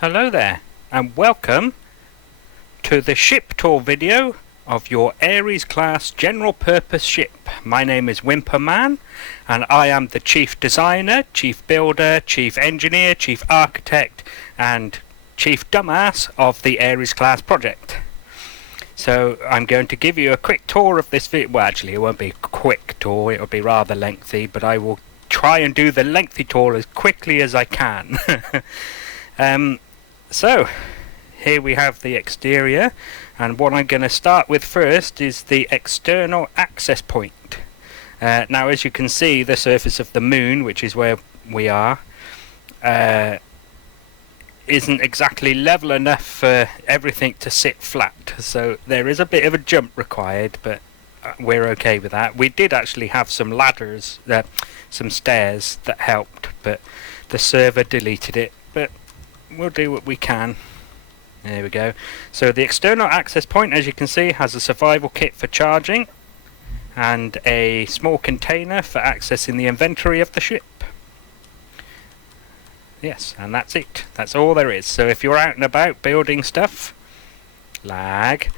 Hello there, and welcome to the ship tour video of your Aries class general purpose ship. My name is Whimperman, and I am the chief designer, chief builder, chief engineer, chief architect, and chief dumbass of the Aries class project. So I'm going to give you a quick tour of this video. Well, actually it won't be a quick tour, it'll be rather lengthy, but I will try and do the lengthy tour as quickly as I can. So here we have the exterior, and what I'm going to start with first is the external access point. Now, as you can see, the surface of the moon, which is where we are, isn't exactly level enough for everything to sit flat, so there is a bit of a jump required, but we're okay with that. We did actually have some ladders, some stairs that helped, but the server deleted it, but we'll do what we can. There we go. So the external access point, as you can see, has a survival kit for charging and a small container for accessing the inventory of the ship. Yes, and that's it. That's all there is. So if you're out and about building stuff, lag,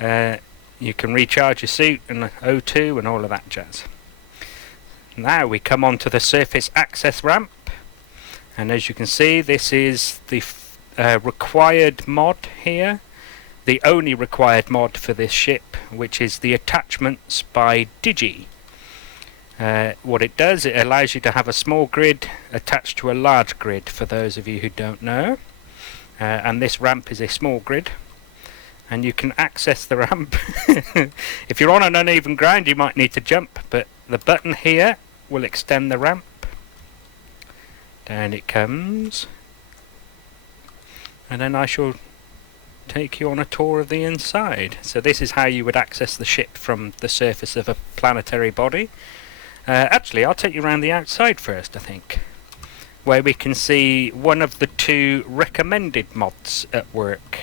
you can recharge your suit and O2 and all of that jazz. Now we come on to the surface access ramp. And as you can see, this is the required mod here, the only required mod for this ship, which is the attachments by Digi. What it does, it allows you to have a small grid attached to a large grid, for those of you who don't know. And this ramp is a small grid, and you can access the ramp. If you're on an uneven ground, you might need to jump, but the button here will extend the ramp. Down it comes, and then I shall take you on a tour of the inside. So this is how you would access the ship from the surface of a planetary body. Actually, I'll take you around the outside first, I think, where we can see one of the two recommended mods at work.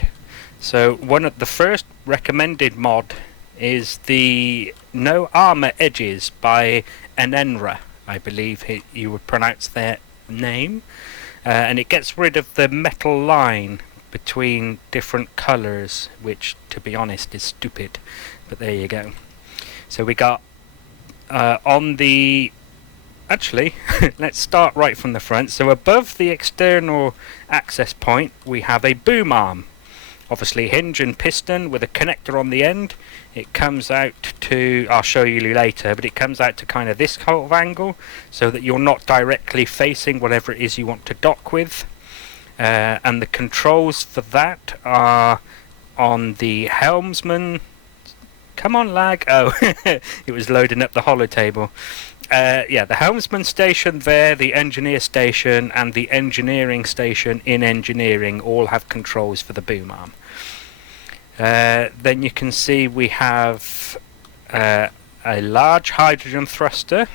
So the first recommended mod is the No Armor Edges by Enenra, I believe you would pronounce their name, and it gets rid of the metal line between different colours, which to be honest is stupid, but there you go. So we got on the actually let's start right from the front. So above the external access point we have a boom arm, obviously hinge and piston with a connector on the end. It comes out to, I'll show you later, but it comes out to kind of this kind of angle so that you're not directly facing whatever it is you want to dock with. And the controls for that are on the helmsman. Come on, lag. Oh, it was loading up the holo table. Yeah, the helmsman station there, the engineer station, and the engineering station in engineering all have controls for the boom arm. Then you can see we have a large hydrogen thruster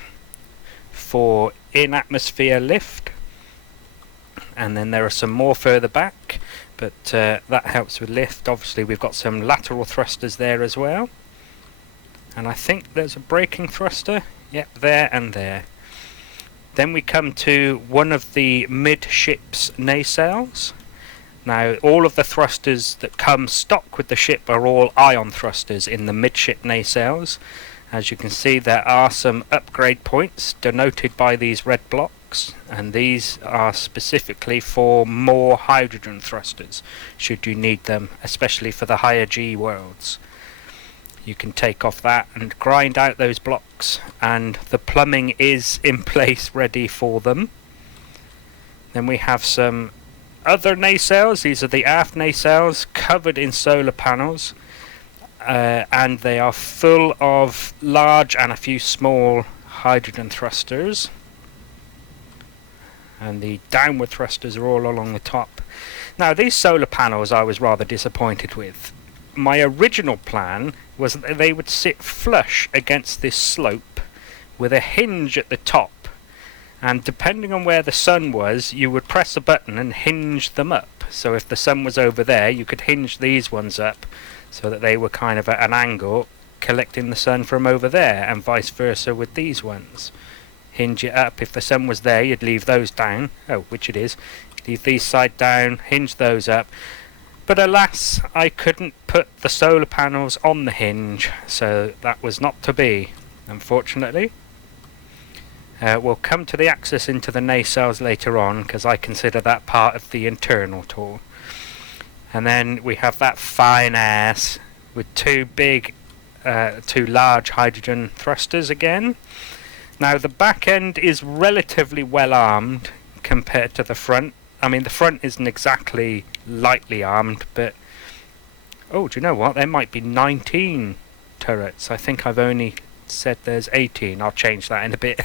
for in-atmosphere lift, and then there are some more further back, but that helps with lift. Obviously we've got some lateral thrusters there as well, and I think there's a braking thruster, yep, there and there. Then we come to one of the midships nacelles. Now, all of the thrusters that come stock with the ship are all ion thrusters in the midship nacelles. As you can see, there are some upgrade points denoted by these red blocks, and these are specifically for more hydrogen thrusters, should you need them, especially for the higher G worlds. You can take off that and grind out those blocks, and the plumbing is in place ready for them. Then we have some other nacelles. These are the aft nacelles covered in solar panels, and they are full of large and a few small hydrogen thrusters, and the downward thrusters are all along the top. Now, these solar panels I was rather disappointed with. My original plan was that they would sit flush against this slope with a hinge at the top, and depending on where the sun was, you would press a button and hinge them up. So if the sun was over there, you could hinge these ones up so that they were kind of at an angle, collecting the sun from over there, and vice versa with these ones. hinge it up. If the sun was there, you'd leave those down. Oh, which it is. Leave these side down, hinge those up. But alas, I couldn't put the solar panels on the hinge, so that was not to be, unfortunately. We'll come to the access into the nacelles later on, because I consider that part of the internal tour. And then we have that fine ass with two large hydrogen thrusters again. Now the back end is relatively well armed compared to the front. I mean, the front isn't exactly lightly armed, but oh, do you know what? There might be 19 turrets. I think I've only said there's 18. I'll change that in a bit.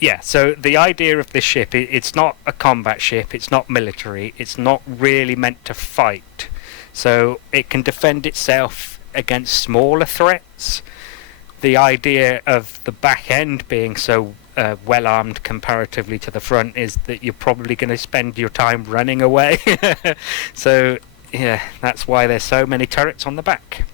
Yeah, so the idea of this ship, it's not a combat ship, it's not military, it's not really meant to fight. So it can defend itself against smaller threats. The idea of the back end being so well armed comparatively to the front is that you're probably going to spend your time running away. So yeah, that's why there's so many turrets on the back.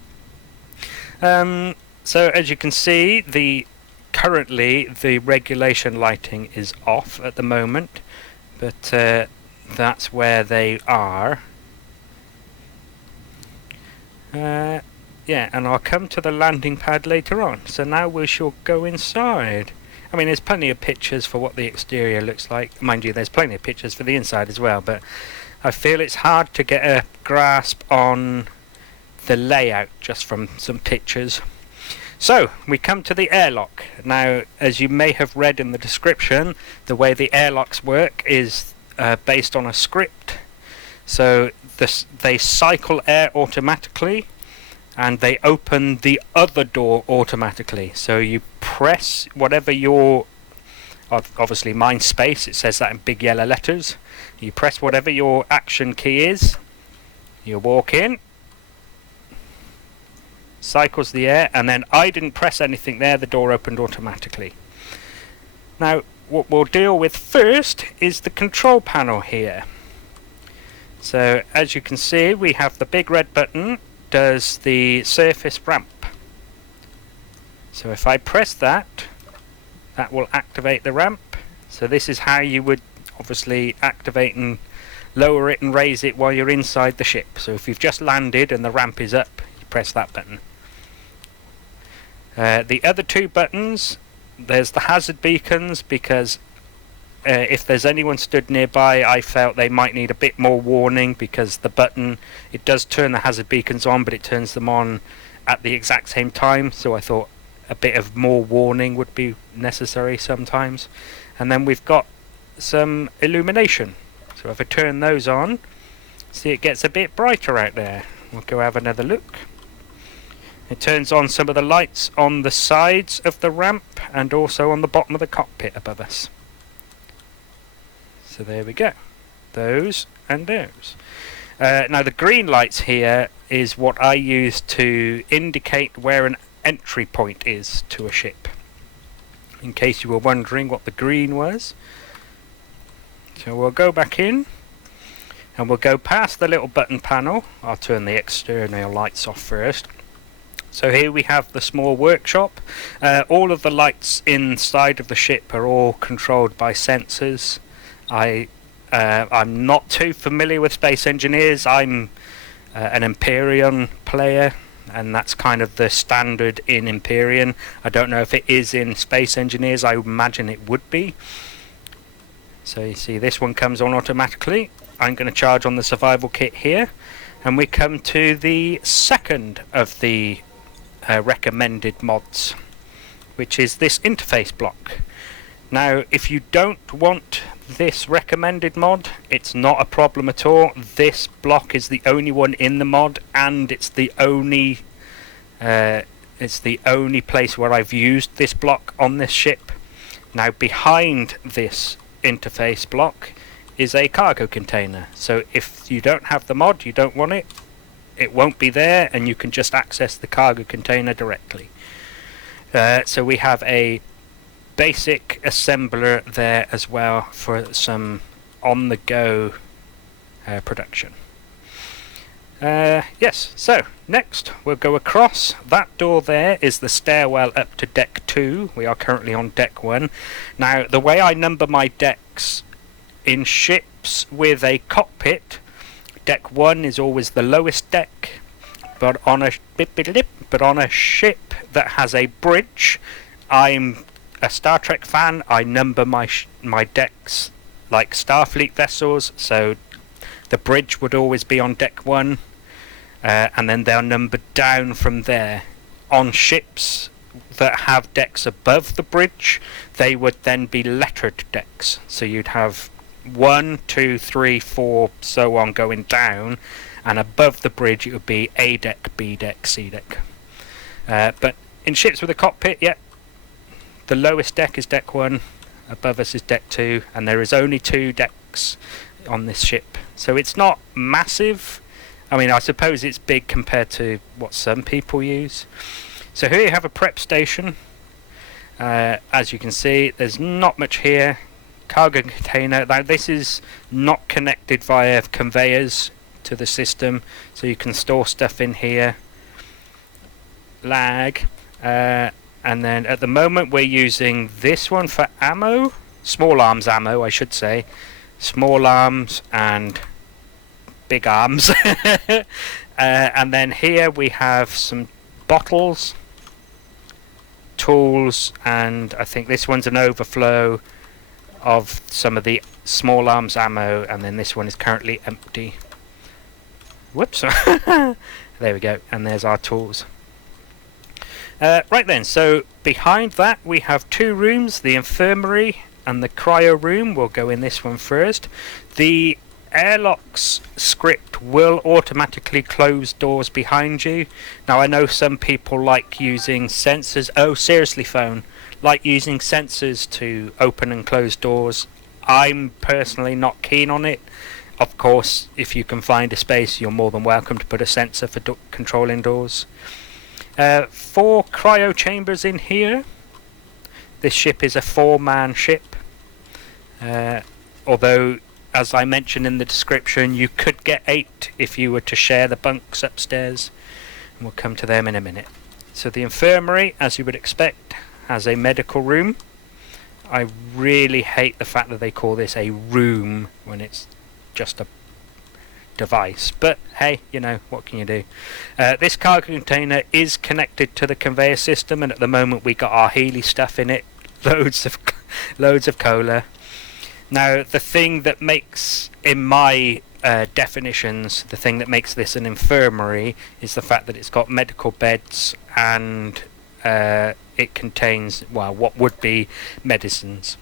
So as you can see, currently the regulation lighting is off at the moment, but that's where they are. Yeah, and I'll come to the landing pad later on. So now we shall go inside. I mean, there's plenty of pictures for what the exterior looks like. Mind you, there's plenty of pictures for the inside as well, but I feel it's hard to get a grasp on the layout just from some pictures. So, we come to the airlock. Now, as you may have read in the description, the way the airlocks work is based on a script. So, they cycle air automatically, and they open the other door automatically. So you press whatever your, obviously mine's space, it says that in big yellow letters. You press whatever your action key is, you walk in, cycles the air, and then I didn't press anything there, the door opened automatically. Now what we'll deal with first is the control panel here. So as you can see, we have the big red button, does the surface ramp. So if I press that, that will activate the ramp. So this is how you would obviously activate and lower it and raise it while you're inside the ship. So if you've just landed and the ramp is up, you press that button. The other two buttons, there's the hazard beacons, because if there's anyone stood nearby, I felt they might need a bit more warning, because the button, it does turn the hazard beacons on, but it turns them on at the exact same time, so I thought a bit of more warning would be necessary sometimes. And then we've got some illumination, so if I turn those on, see, it gets a bit brighter out there. We'll go have another look. It turns on some of the lights on the sides of the ramp and also on the bottom of the cockpit above us. So there we go, those and those. Now the green lights here is what I use to indicate where an entry point is to a ship, in case you were wondering what the green was. So we'll go back in and we'll go past the little button panel. I'll turn the external lights off first. So here we have the small workshop. All of the lights inside of the ship are all controlled by sensors. I'm not too familiar with Space Engineers. I'm an Empyrean player, and that's kind of the standard in Empyrean. I don't know if it is in Space Engineers. I imagine it would be. So you see this one comes on automatically. I'm going to charge on the survival kit here, and we come to the second of the recommended mods, which is this interface block. Now if you don't want this recommended mod, it's not a problem at all. This block is the only one in the mod, and it's the only place where I've used this block on this ship. Now behind this interface block is a cargo container, so if you don't have the mod, you don't want it, it won't be there, and you can just access the cargo container directly. So we have a basic assembler there as well for some on-the-go production. Yes, so next we'll go across. That door there is the stairwell up to deck 2. We are currently on deck 1. Now, the way I number my decks in ships with a cockpit, deck 1 is always the lowest deck, but on a ship that has a bridge, I'm a Star Trek fan. I number my decks like Starfleet vessels, so the bridge would always be on deck 1, and then they're numbered down from there. On ships that have decks above the bridge, they would then be lettered decks. So you'd have 1, 2, 3, 4, so on going down, and above the bridge it would be A deck, B deck, C deck. But in ships with a cockpit, yeah, the lowest deck is deck 1, above us is deck 2, and there is only 2 decks on this ship. So it's not massive. I mean, I suppose it's big compared to what some people use. So here you have a prep station. As you can see, there's not much here. Cargo container. Now this is not connected via conveyors to the system, so you can store stuff in here. Lag. And then at the moment we're using this one for ammo. Small arms ammo, I should say. Small arms and big arms. And then here we have some bottles, tools, and I think this one's an overflow of some of the small arms ammo, and then this one is currently empty. Whoops. There we go, and there's our tools. Right then, so behind that we have 2 rooms, the infirmary and the cryo room. We'll go in this one first. The Airlocks script will automatically close doors behind you. Now I know some people like using sensors. Oh, seriously, phone. Like using sensors to open and close doors. I'm personally not keen on it. Of course, if you can find a space, you're more than welcome to put a sensor for controlling doors. 4 cryo chambers in here. This ship is a 4-man ship. Although, as I mentioned in the description, you could get 8 if you were to share the bunks upstairs. And we'll come to them in a minute. So the infirmary, as you would expect, has a medical room. I really hate the fact that they call this a room when it's just a device, but hey, you know, what can you do? This cargo container is connected to the conveyor system, and at the moment we got our Healy stuff in it, loads of cola. Now the thing that makes, in my definitions, the thing that makes this an infirmary is the fact that it's got medical beds and it contains, well, what would be medicines.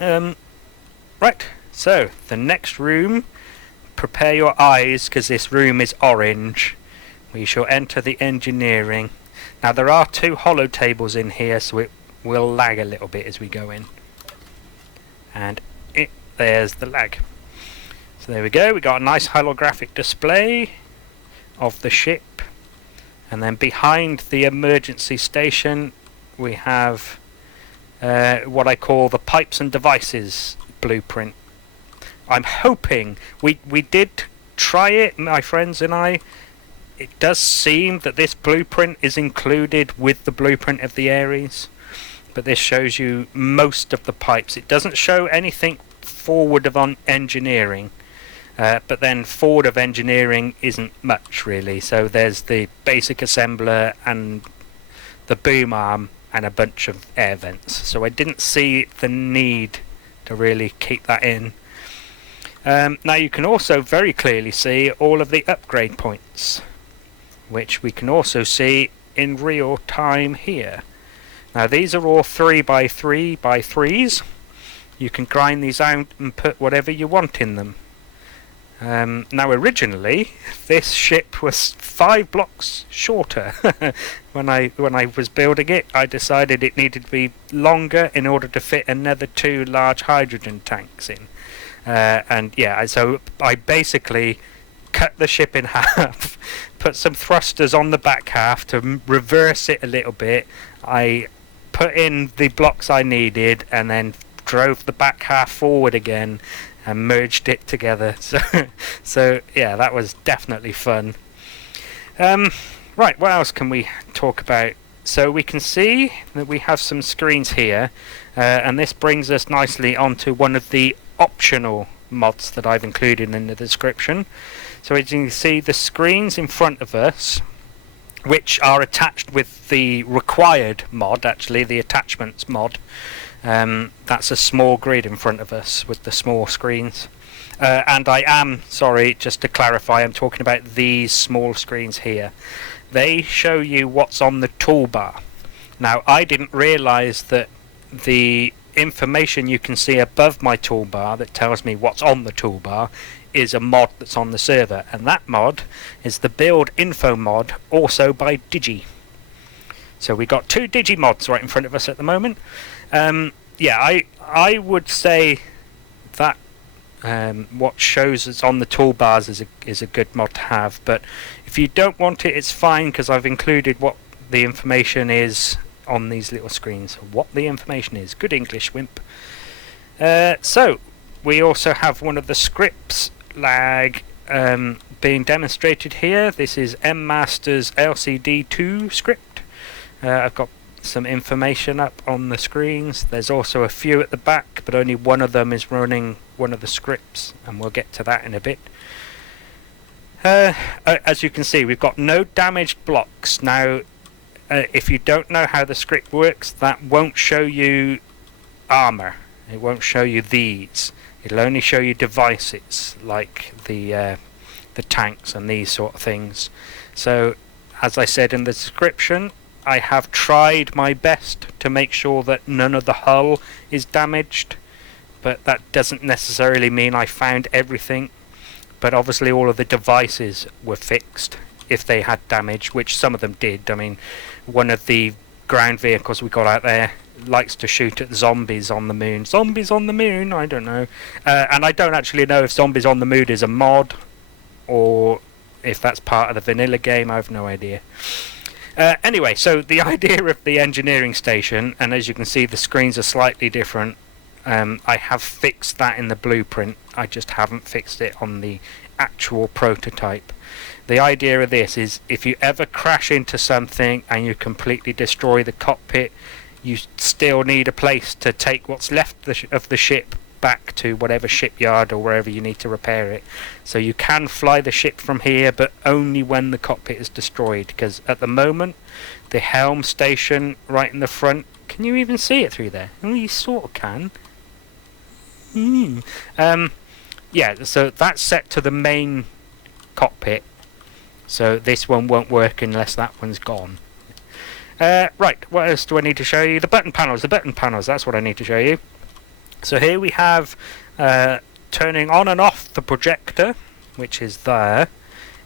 Right, so the next room, prepare your eyes because this room is orange. We shall enter the engineering. Now there are 2 hollow tables in here, so it will lag a little bit as we go in. And there's the lag. So there we go, we got a nice holographic display of the ship. And then behind the emergency station we have what I call the pipes and devices blueprint. I'm hoping, we did try it, my friends and I. It does seem that this blueprint is included with the blueprint of the Aries, but this shows you most of the pipes. It doesn't show anything forward of engineering, but then forward of engineering isn't much really. So there's the basic assembler and the boom arm and a bunch of air vents. So I didn't see the need to really keep that in. Now you can also very clearly see all of the upgrade points, which we can also see in real time here. Now these are all 3x3x3s. You can grind these out and put whatever you want in them. Now originally this ship was 5 blocks shorter. when I was building it, I decided it needed to be longer in order to fit another 2 large hydrogen tanks in. And yeah, so I basically cut the ship in half, put some thrusters on the back half to reverse it a little bit. I put in the blocks I needed and then drove the back half forward again, and merged it together. So yeah, that was definitely fun. Right, what else can we talk about? So we can see that we have some screens here, and this brings us nicely onto one of the optional mods that I've included in the description. So as you can see, the screens in front of us, which are attached with the required mod, actually the attachments mod, that's a small grid in front of us with the small screens. And I am, sorry, just to clarify, I'm talking about these small screens here. They show you what's on the toolbar. Now, I didn't realise that the information you can see above my toolbar that tells me what's on the toolbar is a mod that's on the server, and that mod is the build info mod, also by Digi. So we got two Digi mods right in front of us at the moment. Yeah, I would say that what shows it's on the toolbars is a good mod to have, but if you don't want it, it's fine, because I've included what the information is on these little screens. What the information is. Good English, Wimp. So we also have one of the scripts lag being demonstrated here. This is MMaster's LCD2 script. I've got some information up on the screens. There's also a few at the back, but only one of them is running one of the scripts, and we'll get to that in a bit. As you can see, we've got no damaged blocks. Now, if you don't know how the script works, that won't show you armor. It won't show you these. It'll only show you devices like the tanks and these sort of things. So, as I said in the description, I have tried my best to make sure that none of the hull is damaged, but that doesn't necessarily mean I found everything. But obviously all of the devices were fixed if they had damage, which some of them did. I mean, one of the ground vehicles we got out there likes to shoot at zombies on the moon. Zombies on the moon? I don't know. And I don't actually know if Zombies on the Moon is a mod or if that's part of the vanilla game. I have no idea. Anyway, so the idea of the engineering station, and as you can see the screens are slightly different, I have fixed that in the blueprint. I just haven't fixed it on the actual prototype. The idea of this is if you ever crash into something and you completely destroy the cockpit, you still need a place to take what's left of the ship back to whatever shipyard or wherever you need to repair it. So you can fly the ship from here, but only when the cockpit is destroyed, because at the moment the helm station right in the front, can you even see it through there? Oh, you sort of can. Yeah, so that's set to the main cockpit, so this one won't work unless that one's gone. Right, what else do I need to show you? The button panels, that's what I need to show you. So here we have turning on and off the projector, which is there.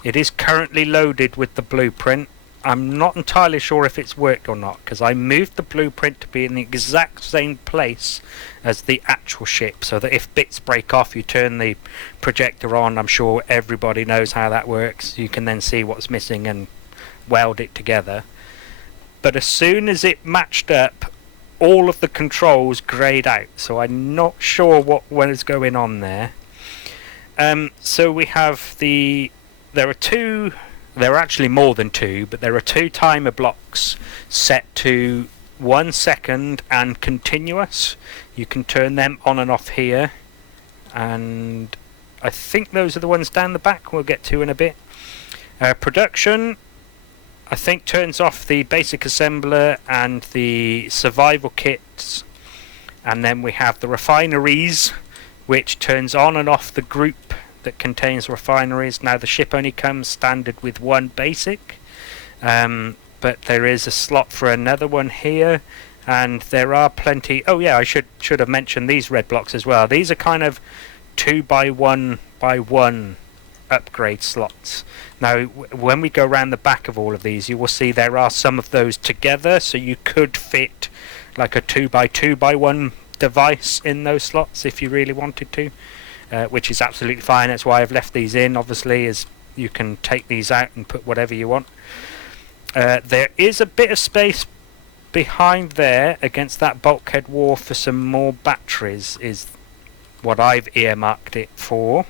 It is currently loaded with the blueprint. I'm not entirely sure if it's worked or not, because I moved the blueprint to be in the exact same place as the actual ship, so that if bits break off, you turn the projector on. I'm sure everybody knows how that works. You can then see what's missing and weld it together. But as soon as it matched up, all of the controls greyed out, so I'm not sure what is going on there. So we have there are actually more than two, but there are two timer blocks set to 1 second and continuous. You can turn them on and off here, and I think those are the ones down the back we'll get to in a bit. Production, I think, turns off the basic assembler and the survival kits, and then we have the refineries, which turns on and off the group that contains refineries. Now the ship only comes standard with one basic, but there is a slot for another one here, and there are plenty. Oh yeah, I should have mentioned these red blocks as well. These are kind of 2x1x1 upgrade slots. Now when we go around the back of all of these, you will see there are some of those together, so you could fit like a 2x2x1 device in those slots if you really wanted to, which is absolutely fine. That's why I've left these in, obviously, as you can take these out and put whatever you want. There is a bit of space behind there against that bulkhead wall for some more batteries, is what I've earmarked it for.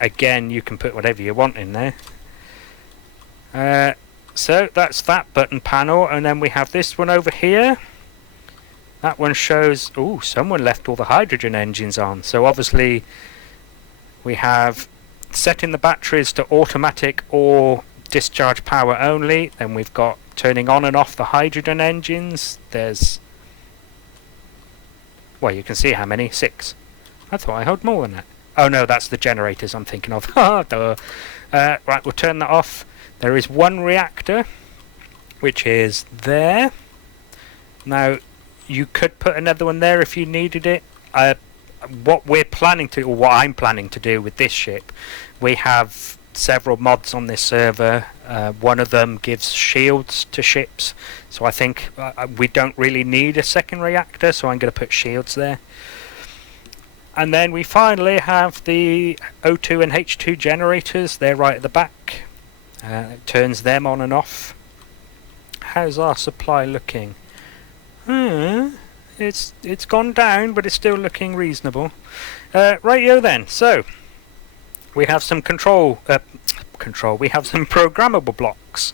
Again, you can put whatever you want in there. So that's that button panel, and then we have this one over here. That one shows, ooh, someone left all the hydrogen engines on. So obviously we have setting the batteries to automatic or discharge power only. Then we've got turning on and off the hydrogen engines. There's, well, you can see how many, 6. I thought I had more than that. Oh no, that's the generators I'm thinking of. Right, we'll turn that off. There is one reactor, which is there. Now, you could put another one there if you needed it. What we're planning to, or what I'm planning to do with this ship, we have several mods on this server. One of them gives shields to ships, so I think we don't really need a second reactor, so I'm going to put shields there. And then we finally have the O2 and H2 generators. They're right at the back. It turns them on and off. How's our supply looking? It's gone down, but it's still looking reasonable. Rightio then. So we have some control. We have some programmable blocks.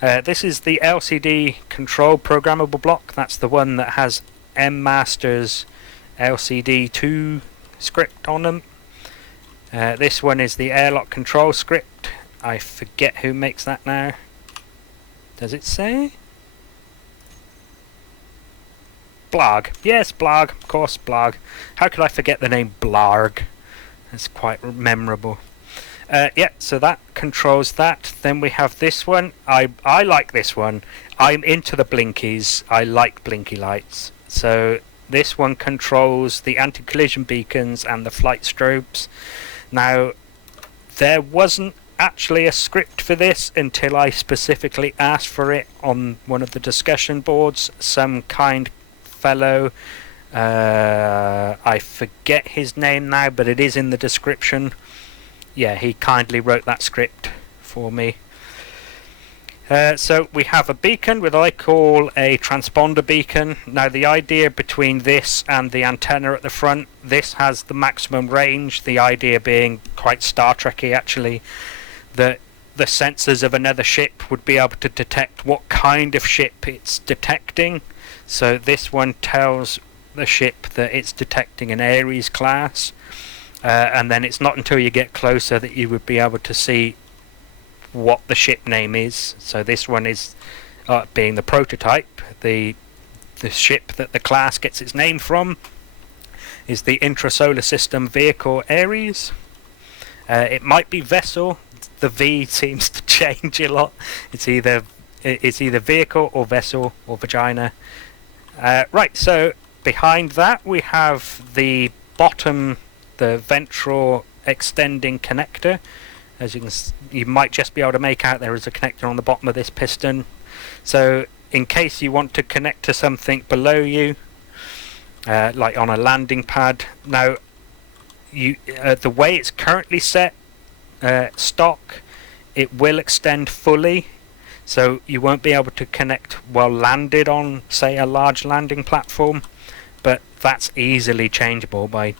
This is the LCD control programmable block. That's the one that has MMaster's LCD2 script on them. This one is the Airlock control script. I forget who makes that now. Does it say? Blarg. Yes, Blarg. Of course, Blarg. How could I forget the name Blarg? That's quite memorable. Yeah, so that controls that. Then we have this one. I like this one. I'm into the blinkies. I like blinky lights. So this one controls the anti-collision beacons and the flight strobes. Now, there wasn't actually a script for this until I specifically asked for it on one of the discussion boards. Some kind fellow, I forget his name now, but it is in the description. Yeah, he kindly wrote that script for me. So we have a beacon, what I call a transponder beacon. Now the idea between this and the antenna at the front, this has the maximum range, the idea being quite Star Trek-y actually, that the sensors of another ship would be able to detect what kind of ship it's detecting. So this one tells the ship that it's detecting an Aries class, and then it's not until you get closer that you would be able to see what the ship name is. So this one is being the prototype. The ship that the class gets its name from is the Intrasolar System Vehicle Aries. It might be vessel. The V seems to change a lot. It's either vehicle or vessel or vagina. Right, so behind that we have the bottom, the ventral extending connector. As you might just be able to make out, there is a connector on the bottom of this piston. So in case you want to connect to something below you, like on a landing pad. Now, the way it's currently set, stock, it will extend fully, so you won't be able to connect while landed on, say, a large landing platform, but that's easily changeable by,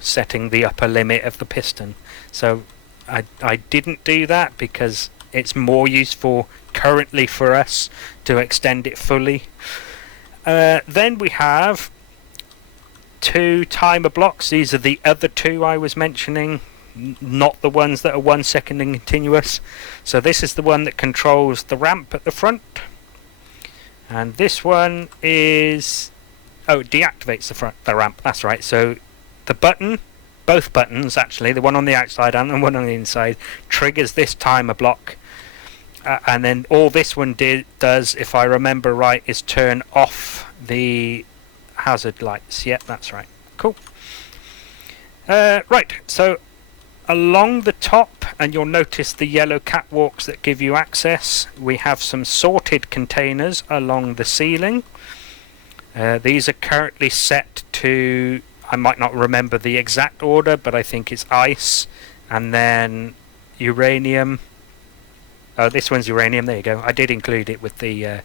setting the upper limit of the piston. So I didn't do that because it's more useful currently for us to extend it fully. Then we have 2 timer blocks. These are the other 2 I was mentioning, not the ones that are 1 second and continuous. So this is the one that controls the ramp at the front, and this one is, it deactivates the ramp. That's right. So the button, both buttons actually, the one on the outside and the one on the inside, triggers this timer block, and then all this one does, if I remember right, is turn off the hazard lights. Yep, that's right. Cool. Right, so along the top, and you'll notice the yellow catwalks that give you access, we have some sorted containers along the ceiling. These are currently set to, I might not remember the exact order, but I think it's ice, and then uranium. Oh, this one's uranium, there you go. I did include it with the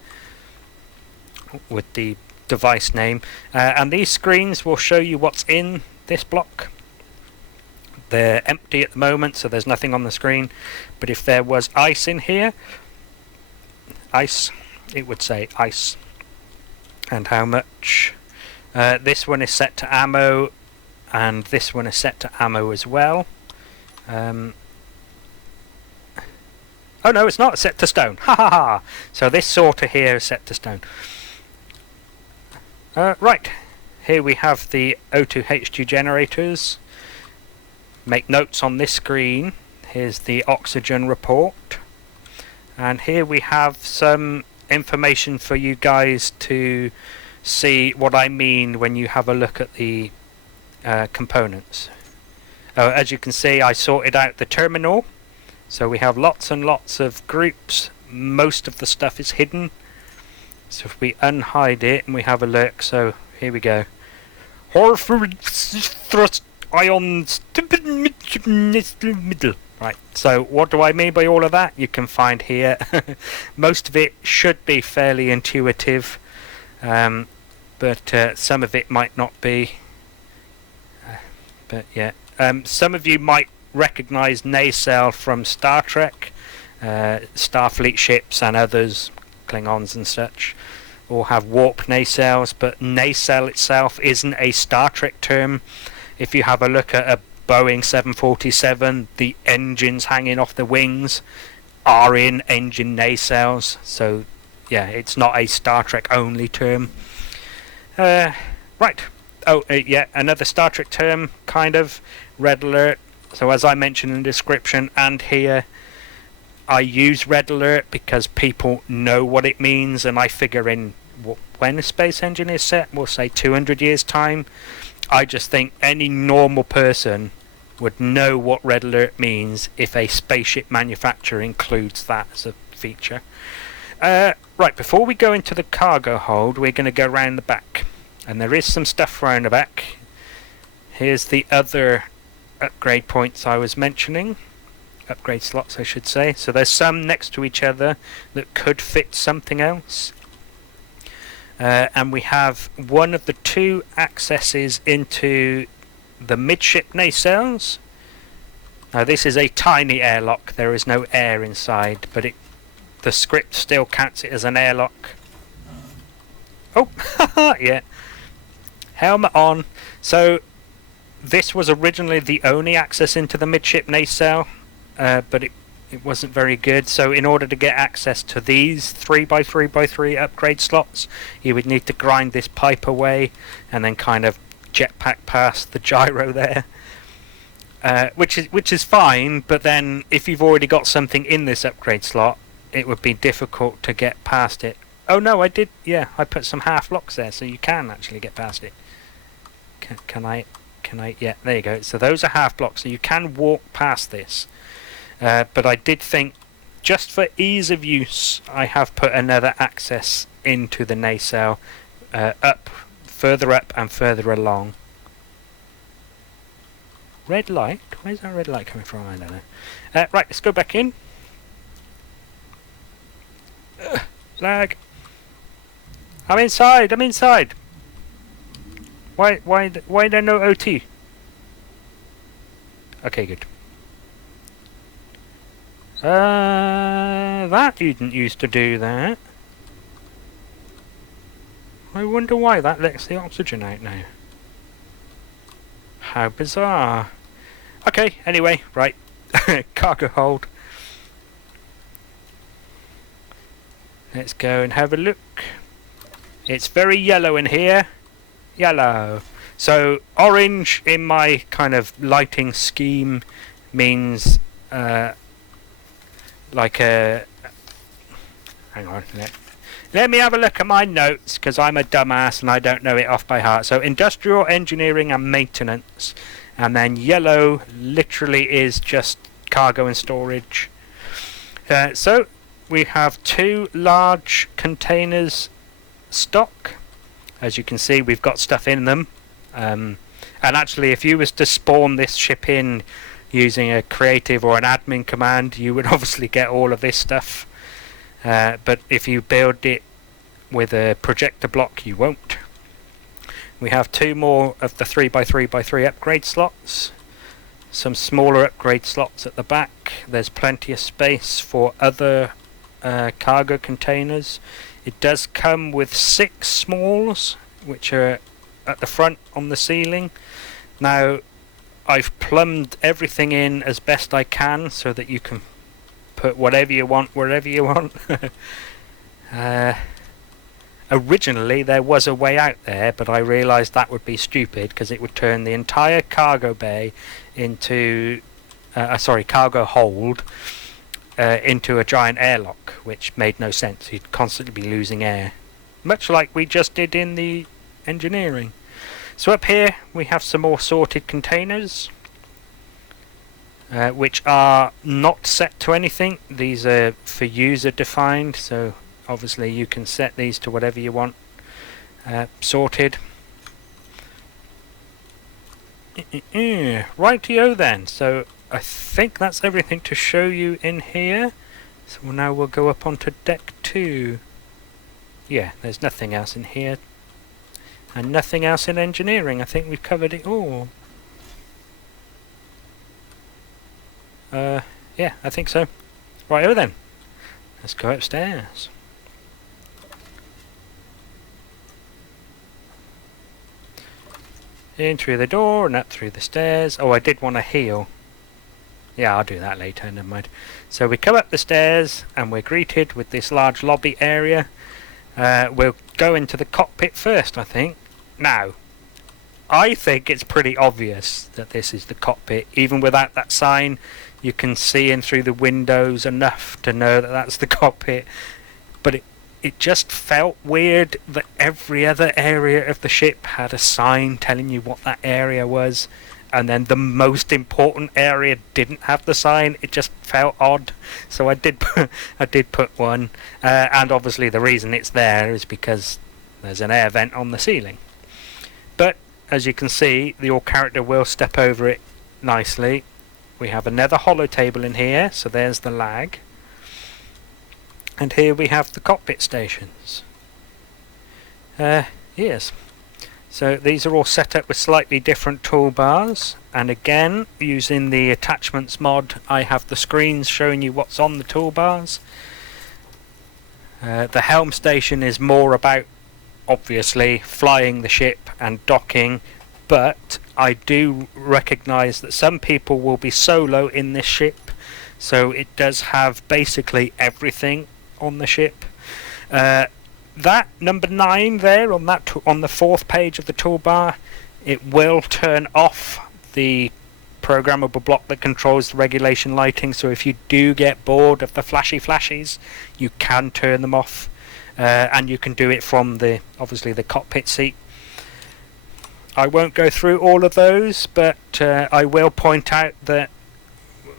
device name. And these screens will show you what's in this block. They're empty at the moment, so there's nothing on the screen, but if there was ice in here, ice, it would say ice and how much. This one is set to ammo, and this one is set to ammo as well. Oh no, it's not set to stone. Ha ha ha! So this sorter here is set to stone. Right, here we have the O2H2 generators. Make notes on this screen. Here's the oxygen report. And here we have some information for you guys to see what I mean when you have a look at the components. As you can see, I sorted out the terminal. So we have lots and lots of groups. Most of the stuff is hidden. So if we unhide it and we have a look, so here we go. Thrust ions middle. Right, so what do I mean by all of that? You can find here. Most of it should be fairly intuitive, but some of it might not be. But yeah, some of you might recognise nacelle from Star Trek, Starfleet ships and others, Klingons and such, or have warp nacelles, but nacelle itself isn't a Star Trek term. If you have a look at a Boeing 747, the engines hanging off the wings are in engine nacelles, so yeah, it's not a Star Trek only term. Right, yeah, another Star Trek term, kind of, red alert. So as I mentioned in the description and here, I use red alert because people know what it means, and I figure in when a space engine is set, we'll say 200 years time, I just think any normal person would know what red alert means if a spaceship manufacturer includes that as a feature. Right, before we go into the cargo hold, we're going to go around the back, and there is some stuff around the back. Here's the other upgrade points I was mentioning. Upgrade slots, I should say. So there's some next to each other that could fit something else. And we have one of the two accesses into the midship nacelles. Now this is a tiny airlock, there is no air inside, but the script still counts it as an airlock. Oh, yeah. Helmet on. So this was originally the only access into the midship nacelle, but it wasn't very good. So in order to get access to these 3x3x3 upgrade slots, you would need to grind this pipe away and then kind of jetpack past the gyro there, which is fine. But then if you've already got something in this upgrade slot, it would be difficult to get past it. Oh no, I did. Yeah, I put some half locks there, so you can actually get past it. Can I? Yeah, there you go. So those are half blocks, so you can walk past this. But I did think, just for ease of use, I have put another access into the nacelle, further up and further along. Red light? Where's that red light coming from? I don't know. Right, let's go back in. Lag. I'm inside. Why there no OT? Okay, good. That didn't used to do that. I wonder why that lets the oxygen out now. How bizarre. Okay, anyway, right. Cargo hold. Let's go and have a look. It's very yellow in here. Yellow. So orange in my kind of lighting scheme means like a... Hang on. Let me have a look at my notes, because I'm a dumbass and I don't know it off by heart. So industrial engineering and maintenance. And then yellow literally is just cargo and storage. So we have two large containers stock. As you can see, we've got stuff in them. And actually, if you was to spawn this ship in using a creative or an admin command, you would obviously get all of this stuff. But if you build it with a projector block, you won't. We have 2 more of the 3x3x3 upgrade slots, some smaller upgrade slots at the back. There's plenty of space for other cargo containers. It does come with 6 smalls, which are at the front on the ceiling. Now, I've plumbed everything in as best I can so that you can put whatever you want wherever you want. Originally there was a way out there, but I realised that would be stupid because it would turn the entire cargo bay into cargo hold into a giant airlock, which made no sense. You'd constantly be losing air, much like we just did in the engineering. So up here we have some more sorted containers, which are not set to anything. These are for user defined, so obviously you can set these to whatever you want. Sorted. Rightio then, so I think that's everything to show you in here. So now we'll go up onto deck 2. Yeah, there's nothing else in here. And nothing else in engineering. I think we've covered it all. Yeah, I think so. Righto then. Let's go upstairs. In through the door and up through the stairs. Oh, I did want to heal. Yeah, I'll do that later, never mind. So we come up the stairs and we're greeted with this large lobby area. We'll go into the cockpit first, I think. Now, I think it's pretty obvious that this is the cockpit. Even without that sign, you can see in through the windows enough to know that that's the cockpit. But it just felt weird that every other area of the ship had a sign telling you what that area was, and then the most important area didn't have the sign. It just felt odd, so I did put one, and obviously the reason it's there is because there's an air vent on the ceiling. But as you can see, your character will step over it nicely. We have another hollow table in here, so there's the lag. And here we have the cockpit stations. Yes. So these are all set up with slightly different toolbars, and again, using the attachments mod, I have the screens showing you what's on the toolbars. The helm station is more about, obviously, flying the ship and docking, but I do recognise that some people will be solo in this ship, so it does have basically everything on the ship. That number 9 there on that on the 4th page of the toolbar, it will turn off the programmable block that controls the regulation lighting, so if you do get bored of the flashies, you can turn them off, and you can do it from the obviously the cockpit seat. I won't go through all of those, but I will point out that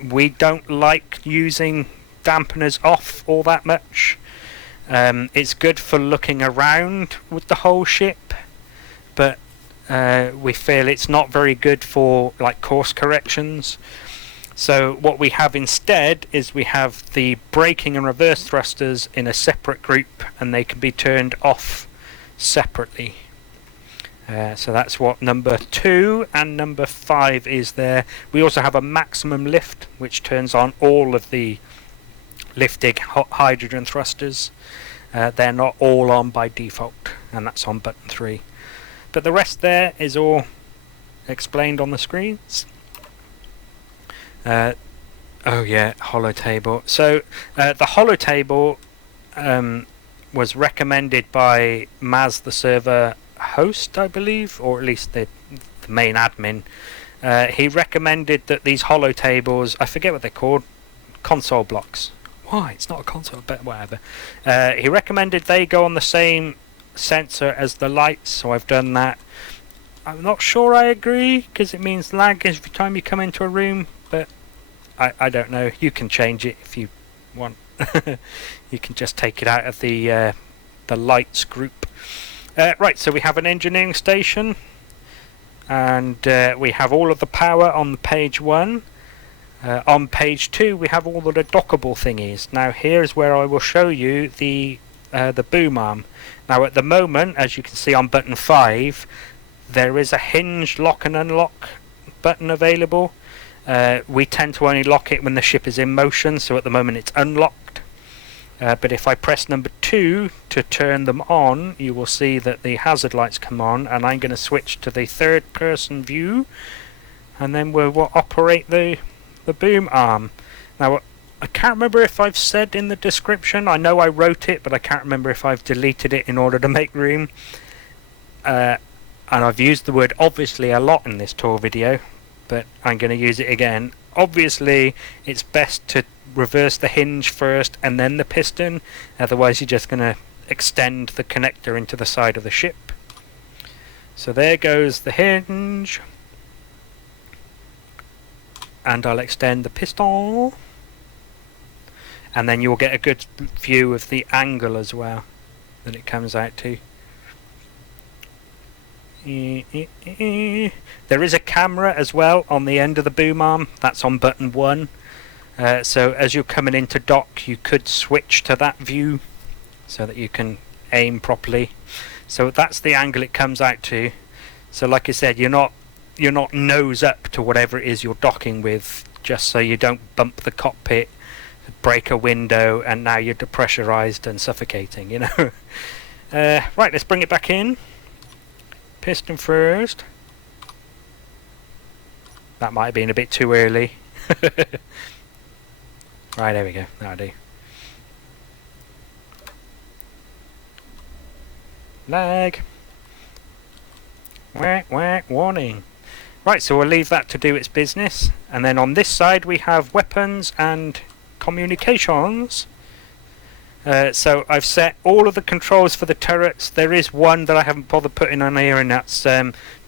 we don't like using dampeners off all that much. It's good for looking around with the whole ship, but we feel it's not very good for like course corrections. So what we have instead is we have the braking and reverse thrusters in a separate group, and they can be turned off separately. So that's what number 2 and number 5 is there. We also have a maximum lift, which turns on all of the lifting hydrogen thrusters. They're not all on by default, and that's on button 3. But the rest there is all explained on the screens. Oh yeah, hollow table. So the hollow table was recommended by Maz, the server host, I believe, or at least the main admin. He recommended that these hollow tables, I forget what they're called, console blocks. Why? It's not a console, but whatever. He recommended they go on the same sensor as the lights, so I've done that. I'm not sure I agree, because it means lag every time you come into a room, but I don't know. You can change it if you want. You can just take it out of the lights group. Right, so we have an engineering station, and we have all of the power on page 1. On page 2 we have all of the dockable thingies. Now here's where I will show you the boom arm. Now at the moment, as you can see on button 5, there is a hinge lock and unlock button available. We tend to only lock it when the ship is in motion, so at the moment it's unlocked. But if I press number 2 to turn them on, you will see that the hazard lights come on, and I'm going to switch to the third person view, and then we'll operate the boom arm. Now, I can't remember if I've said in the description, I know I wrote it, but I can't remember if I've deleted it in order to make room. And I've used the word obviously a lot in this tour video, but I'm going to use it again. Obviously, it's best to reverse the hinge first and then the piston, otherwise you're just going to extend the connector into the side of the ship. So there goes the hinge, and I'll extend the piston, and then you'll get a good view of the angle as well that it comes out to. There is a camera as well on the end of the boom arm. That's on button 1. So as you're coming into dock, you could switch to that view so that you can aim properly. So that's the angle it comes out to. So like I said, you're not nose up to whatever it is you're docking with, just so you don't bump the cockpit, break a window, and now you're depressurized and suffocating, you know. Right, let's bring it back in. Piston first. That might have been a bit too early. Right, there we go. That'll do. Lag. Whack, whack, warning. Right, so we'll leave that to do its business. And then on this side we have weapons and communications. So I've set all of the controls for the turrets. There is one that I haven't bothered putting on here, and that's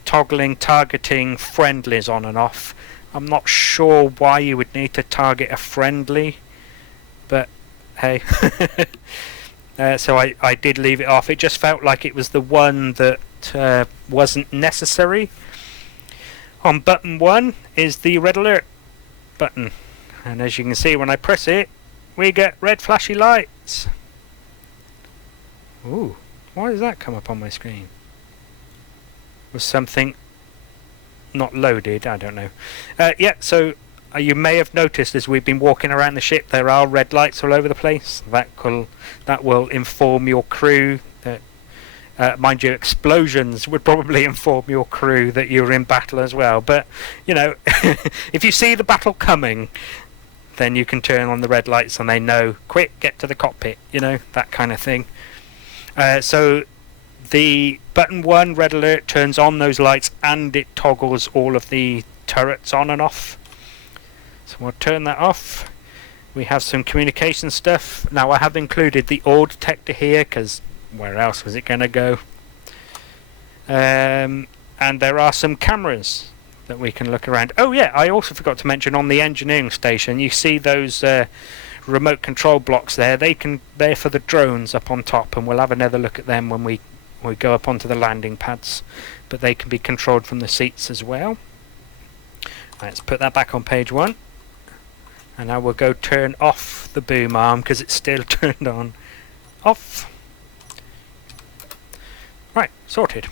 toggling targeting friendlies on and off. I'm not sure why you would need to target a friendly, but hey. So I did leave it off. It just felt like it was the one that wasn't necessary. On button 1 is the red alert button, and as you can see when I press it, we get red flashy lights. Ooh, why does that come up on my screen? Was something not loaded? I don't know. Yeah, so you may have noticed as we've been walking around the ship, there are red lights all over the place. That will inform your crew that, mind you, explosions would probably inform your crew that you're in battle as well. But, you know, if you see the battle coming, then you can turn on the red lights and they know, quick, get to the cockpit, you know, that kind of thing. So the button 1 red alert turns on those lights, and it toggles all of the turrets on and off. So we'll turn that off. We have some communication stuff. Now I have included the ore detector here because where else was it going to go? And there are some cameras that we can look around. Oh yeah, I also forgot to mention on the engineering station, you see those remote control blocks there. They're for the drones up on top, and we'll have another look at them when we go up onto the landing pads. But they can be controlled from the seats as well. Let's put that back on page 1. And now we'll go turn off the boom arm because it's still turned on. Off. Right, sorted.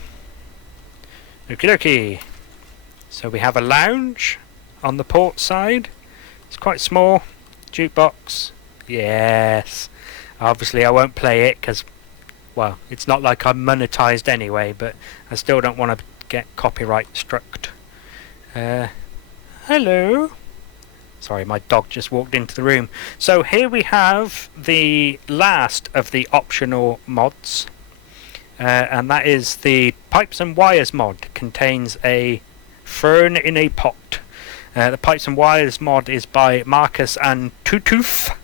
Okie dokie. So we have a lounge on the port side. It's quite small. Jukebox. Yes. Obviously I won't play it because, well, it's not like I'm monetized anyway, but I still don't want to get copyright struck. Hello. Sorry, my dog just walked into the room. So here we have the last of the optional mods. And that is the Pipes and Wires mod. Contains a fern in a pot. The Pipes and Wires mod is by Marcus and Tutoof.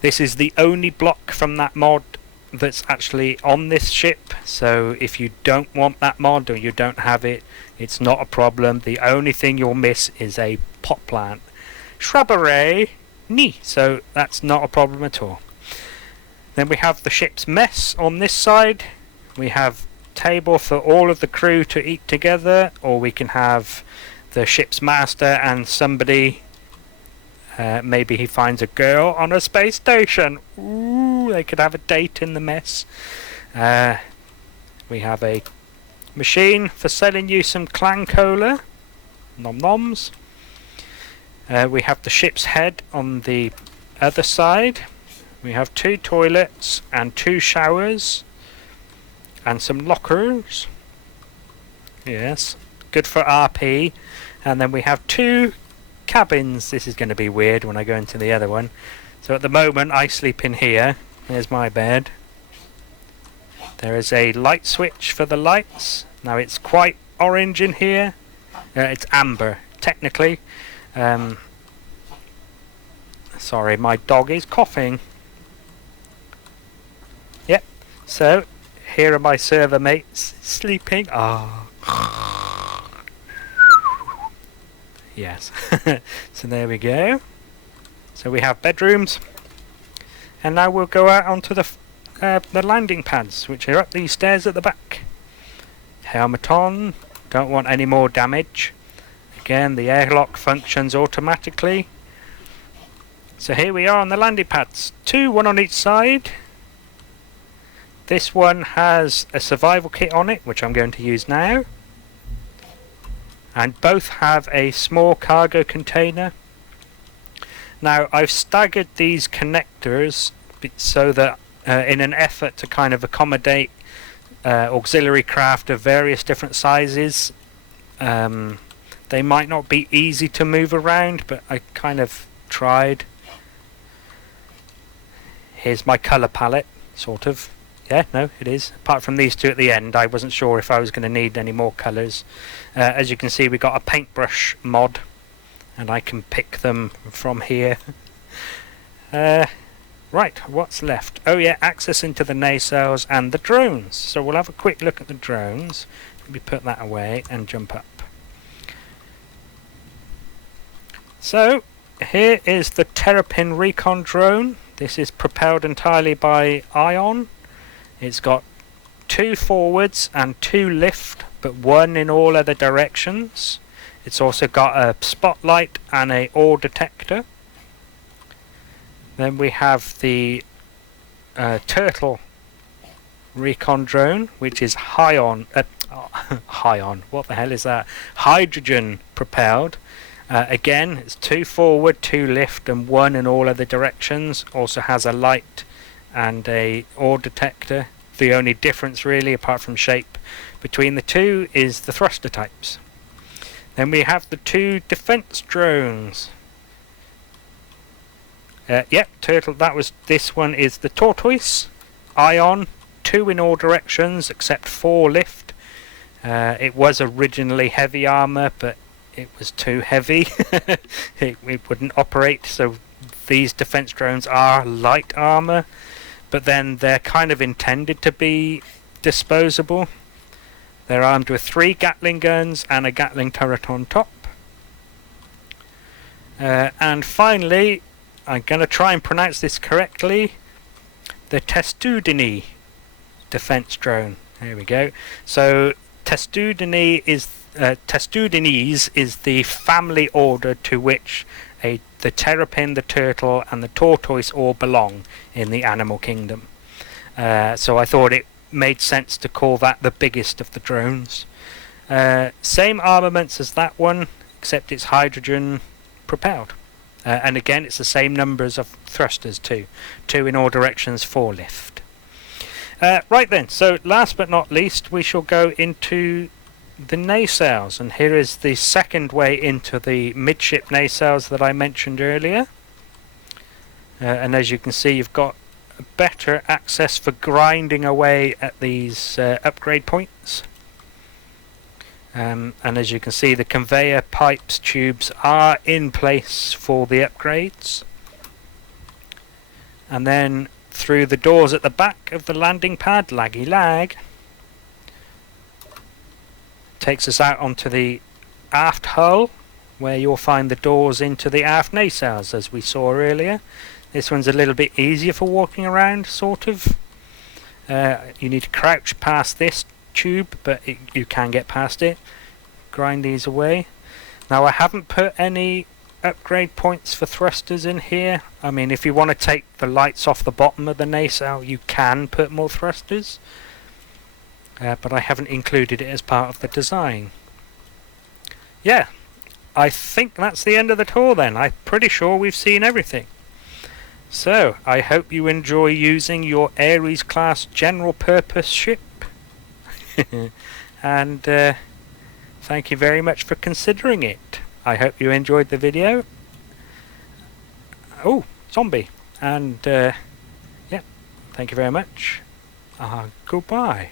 This is the only block from that mod that's actually on this ship. So if you don't want that mod or you don't have it, it's not a problem. The only thing you'll miss is a pot plant. Shrubbery, so that's not a problem at all. Then we have the ship's mess on this side. We have table for all of the crew to eat together, or we can have the ship's master and somebody, maybe he finds a girl on a space station. Ooh, they could have a date in the mess. We have a machine for selling you some clan cola. Nom noms. We have the ship's head on the other side. We have 2 toilets and 2 showers and some lockers. Yes, good for RP. And then we have 2 cabins. This is going to be weird when I go into the other one. So at the moment I sleep in here. There's my bed. There is a light switch for the lights. Now it's quite orange in here. It's amber, technically. Sorry, my dog is coughing. Yep, so here are my server mates sleeping. Ah. Yes. So there we go. So we have bedrooms. And now we'll go out onto the landing pads, which are up these stairs at the back. Helmet on. Don't want any more damage. Again, the airlock functions automatically. So here we are on the landing pads. 2, 1 on each side. This one has a survival kit on it, which I'm going to use now. And both have a small cargo container. Now I've staggered these connectors so that in an effort to kind of accommodate auxiliary craft of various different sizes. They might not be easy to move around, but I kind of tried. Here's my colour palette, sort of. Yeah, no, it is. Apart from these 2 at the end, I wasn't sure if I was going to need any more colours. As you can see, we've got a paintbrush mod, and I can pick them from here. Right, what's left? Oh yeah, access into the nacelles and the drones. So we'll have a quick look at the drones. Let me put that away and jump up. So, here is the Terrapin Recon drone. This is propelled entirely by ion. It's got 2 forwards and 2 lift, but 1 in all other directions. It's also got a spotlight and a ore detector. Then we have the Turtle Recon drone, which is what the hell is that? Hydrogen propelled. Again, it's 2 forward, 2 lift, and 1 in all other directions. Also has a light and a ore detector. The only difference really, apart from shape, between the 2 is the thruster types. Then we have the 2 defense drones. Yep, Turtle. This one is the Tortoise, ion, 2 in all directions except 4 lift. It was originally heavy armor, but it was too heavy. it wouldn't operate. So these defense drones are light armor, but then they're kind of intended to be disposable. They're armed with 3 Gatling guns and a Gatling turret on top. And finally, I'm going to try and pronounce this correctly, the Testudini defense drone. There we go. So Testudini is Testudinis is the family order to which the Terrapin, the Turtle and the Tortoise all belong in the animal kingdom. So I thought it made sense to call that the biggest of the drones. Same armaments as that one, except it's hydrogen propelled. And again, it's the same numbers of thrusters too. 2 in all directions, 4 lift. Right then, so last but not least, we shall go into the nacelles. And here is the second way into the midship nacelles that I mentioned earlier. And as you can see, you've got better access for grinding away at these upgrade points. And as you can see, the conveyor pipes tubes are in place for the upgrades. And then through the doors at the back of the landing pad, laggy lag, takes us out onto the aft hull, where you'll find the doors into the aft nacelles, as we saw earlier. This one's a little bit easier for walking around, sort of. You need to crouch past this tube, but you can get past it. Grind these away. Now I haven't put any upgrade points for thrusters in here. I mean, if you want to take the lights off the bottom of the nacelle, you can put more thrusters. but I haven't included it as part of the design. Yeah, I think that's the end of the tour then. I'm pretty sure we've seen everything. So, I hope you enjoy using your Aries class general purpose ship. And thank you very much for considering it. I hope you enjoyed the video. Oh, zombie. And yeah, thank you very much. Goodbye.